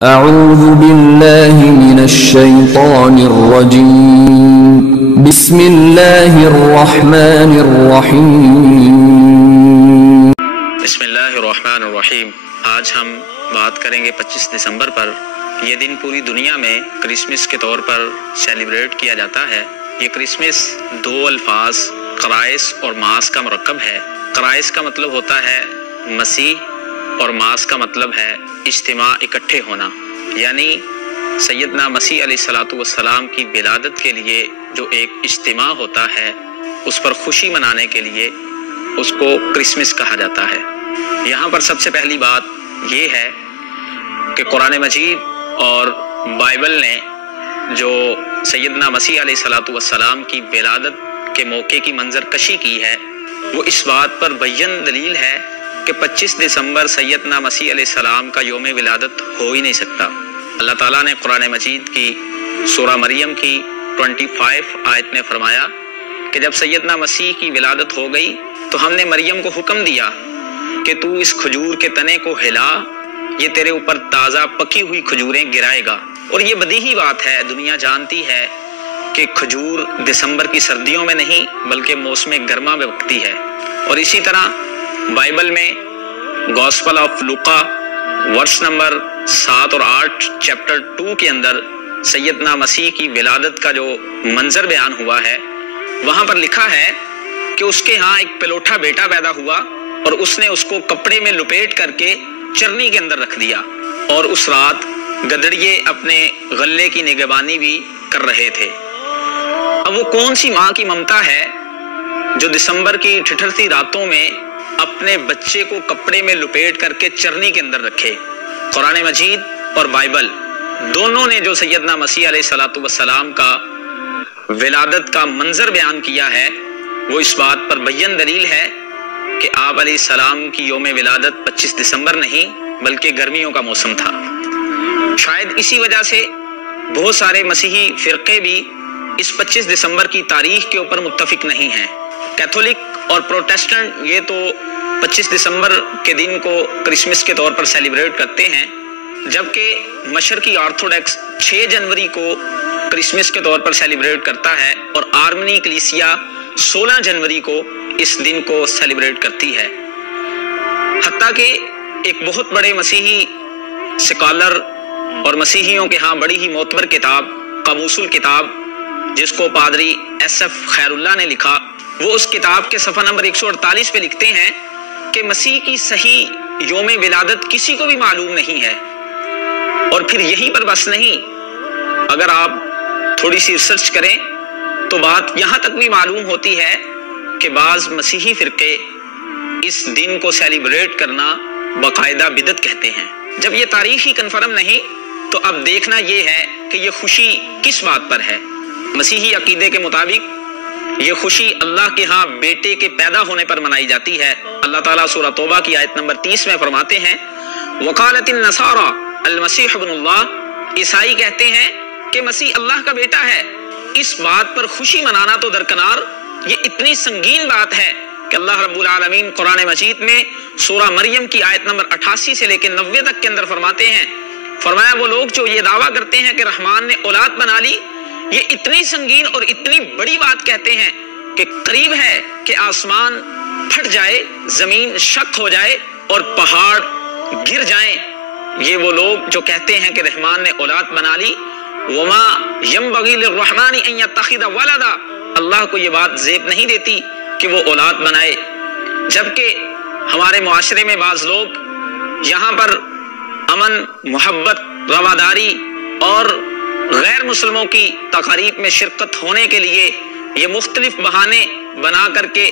اعوذ باللہ من الشیطان الرجیم بسم اللہ الرحمن الرحیم بسم اللہ الرحمن الرحیم۔ آج ہم بات کریں گے 25 دسمبر پر۔ یہ دن پوری دنیا میں کرسمس کے طور پر سیلیبریٹ کیا جاتا ہے۔ یہ کرسمس دو الفاظ کرائس اور ماس کا مرکب ہے۔ کرائس کا مطلب ہوتا ہے مسیح اور ماس کا مطلب ہے اجتماع، اکٹھے ہونا، یعنی سیدنا مسیح علیہ السلام کی ولادت کے لیے جو ایک اجتماع ہوتا ہے، اس پر خوشی منانے کے لیے اس کو کرسمس کہا جاتا ہے۔ یہاں پر سب سے پہلی بات یہ ہے کہ قرآن مجید اور بائبل نے جو سیدنا مسیح علیہ السلام کی ولادت کے موقع کی منظر کشی کی ہے، وہ اس بات پر بیان دلیل ہے کہ 25 دسمبر سیدنا مسیح علیہ السلام کا یوم ولادت ہو ہی نہیں سکتا۔ اللہ تعالیٰ نے قرآن مجید کی سورہ مریم کی 25 آیت میں فرمایا کہ جب سیدنا مسیح کی ولادت ہو گئی تو ہم نے مریم کو حکم دیا کہ تو اس کھجور کے تنے کو ہلا، یہ تیرے اوپر تازہ پکی ہوئی کھجوریں گرائے گا۔ اور یہ بدیہی بات ہے، دنیا جانتی ہے کہ کھجور دسمبر کی سردیوں میں نہیں بلکہ موسم گرما میں پکتی ہے۔ اور اسی طرح بائبل میں گوسپل آف لوقا ورس نمبر 7 اور 8 چیپٹر 2 کے اندر سیدنا مسیح کی ولادت کا جو منظر بیان ہوا ہے، وہاں پر لکھا ہے کہ اس کے ہاں ایک پلوٹھا بیٹا پیدا ہوا اور اس نے اس کو کپڑے میں لپیٹ کر کے چرنی کے اندر رکھ دیا، اور اس رات گدڑیے اپنے غلے کی نگہبانی بھی کر رہے تھے۔ اب وہ کون سی ماں کی ممتا ہے جو دسمبر کی ٹھٹھرتی راتوں میں اپنے بچے کو کپڑے میں لپیٹ کر کے چرنی کے اندر رکھے؟ قرآن مجید اور بائبل دونوں نے جو سیدنا مسیح علیہ السلام کا ولادت کا منظر بیان کیا ہے، وہ اس بات پر بیان دلیل ہے کہ آپ علیہ السلام کی یوم ولادت 25 دسمبر نہیں بلکہ گرمیوں کا موسم تھا۔ شاید اسی وجہ سے بہت سارے مسیحی فرقے بھی اس 25 دسمبر کی تاریخ کے اوپر متفق نہیں ہیں۔ کیتھولک اور پروٹیسٹنٹ یہ تو 25 دسمبر کے دن کو کرسمس کے طور پر سیلیبریٹ کرتے ہیں، جبکہ مشرقی آرتھوڈکس 6 جنوری کو کرسمس کے طور پر سیلیبریٹ کرتا ہے، اور آرمنی کلیسیا 16 جنوری کو اس دن کو سیلیبریٹ کرتی ہے۔ حتیٰ کہ ایک بہت بڑے مسیحی سکالر اور مسیحیوں کے ہاں بڑی ہی معتبر کتاب قاموس الکتاب، جس کو پادری ایس ایف خیر اللہ نے لکھا، وہ اس کتاب کے صفحہ نمبر 148 پہ لکھتے ہیں کہ مسیح کی صحیح یوم ولادت کسی کو بھی معلوم نہیں ہے۔ اور پھر یہیں پر بس نہیں، اگر آپ تھوڑی سی ریسرچ کریں تو بات یہاں تک بھی معلوم ہوتی ہے کہ بعض مسیحی فرقے اس دن کو سیلیبریٹ کرنا باقاعدہ بدعت کہتے ہیں۔ جب یہ تاریخ ہی کنفرم نہیں تو اب دیکھنا یہ ہے کہ یہ خوشی کس بات پر ہے۔ مسیحی عقیدے کے مطابق یہ خوشی اللہ کے ہاں بیٹے کے پیدا ہونے پر منائی جاتی ہے۔ اللہ تعالیٰ سورہ توبہ کی آیت نمبر 30 میں فرماتے ہیں وقالت النصارى المسیح ابن اللہ، عیسائی کہتے ہیں کہ مسیح اللہ کا بیٹا ہے۔ اس بات پر خوشی منانا تو درکنار، یہ اتنی سنگین بات ہے کہ اللہ رب العالمین قرآن مجید میں سورہ مریم کی آیت نمبر 88 سے لے کے 90 تک کے اندر فرماتے ہیں، فرمایا وہ لوگ جو یہ دعویٰ کرتے ہیں کہ رحمان نے اولاد بنا لی، یہ اتنی سنگین اور اتنی بڑی بات کہتے ہیں کہ قریب ہے کہ آسمان پھٹ جائے، زمین شق ہو جائے اور پہاڑ گر جائیں۔ یہ وہ لوگ جو کہتے ہیں کہ رحمان نے اولاد بنا لی، وما ينبغي للرحمن ان يتخذ ولدا، اللہ کو یہ بات زیب نہیں دیتی کہ وہ اولاد بنائے۔ جبکہ ہمارے معاشرے میں بعض لوگ یہاں پر امن، محبت، رواداری اور غیر مسلموں کی تقاریب میں شرکت ہونے کے لیے یہ مختلف بہانے بنا کر کے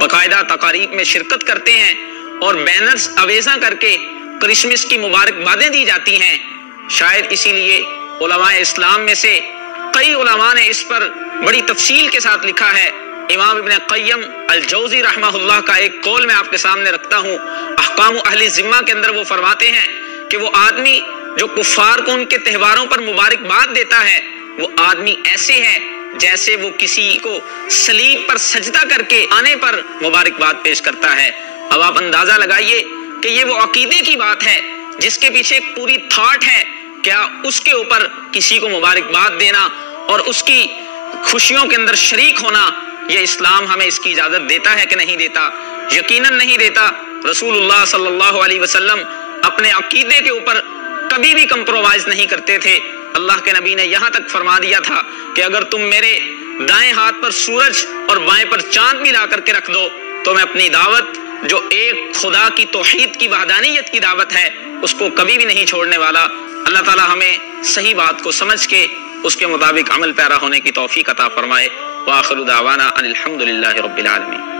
باقاعدہ تقاریب میں شرکت کرتے ہیں، اور بینرز اویزاں کر کے کرسمس کی مبارکبادیں دی جاتی ہیں۔ شاید اسی لیے علماء اسلام میں سے کئی علماء نے اس پر بڑی تفصیل کے ساتھ لکھا ہے۔ امام ابن قیم الجوزی رحمہ اللہ کا ایک قول میں آپ کے سامنے رکھتا ہوں، احکام اہل ذمہ کے اندر وہ فرماتے ہیں کہ وہ آدمی جو کفار کو ان کے تہواروں پر مبارکباد دیتا ہے، وہ آدمی ایسے ہے جیسے وہ کسی کو صلیب پر سجدہ کر کے آنے پر مبارکباد پیش کرتا ہے۔ اب آپ اندازہ لگائیے کہ یہ وہ عقیدے کی بات ہے جس کے پیچھے ایک پوری تھاٹ ہے کیا اس کے اوپر کسی کو مبارکباد دینا اور اس کی خوشیوں کے اندر شریک ہونا، یہ اسلام ہمیں اس کی اجازت دیتا ہے کہ نہیں دیتا؟ یقیناً نہیں دیتا۔ رسول اللہ صلی اللہ علیہ وسلم اپنے عقیدے کے اوپر کبھی بھی کمپرومائز نہیں کرتے تھے۔ اللہ کے نبی نے یہاں تک فرما دیا تھا کہ اگر تم میرے دائیں ہاتھ پر سورج اور بائیں پر چاند بھی لا کر کے رکھ دو تو میں اپنی دعوت جو ایک خدا کی توحید کی وحدانیت کی دعوت ہے اس کو کبھی بھی نہیں چھوڑنے والا۔ اللہ تعالی ہمیں صحیح بات کو سمجھ کے اس کے مطابق عمل پیرا ہونے کی توفیق عطا فرمائے۔ وآخر دعوانا ان الحمد للہ رب العالمین۔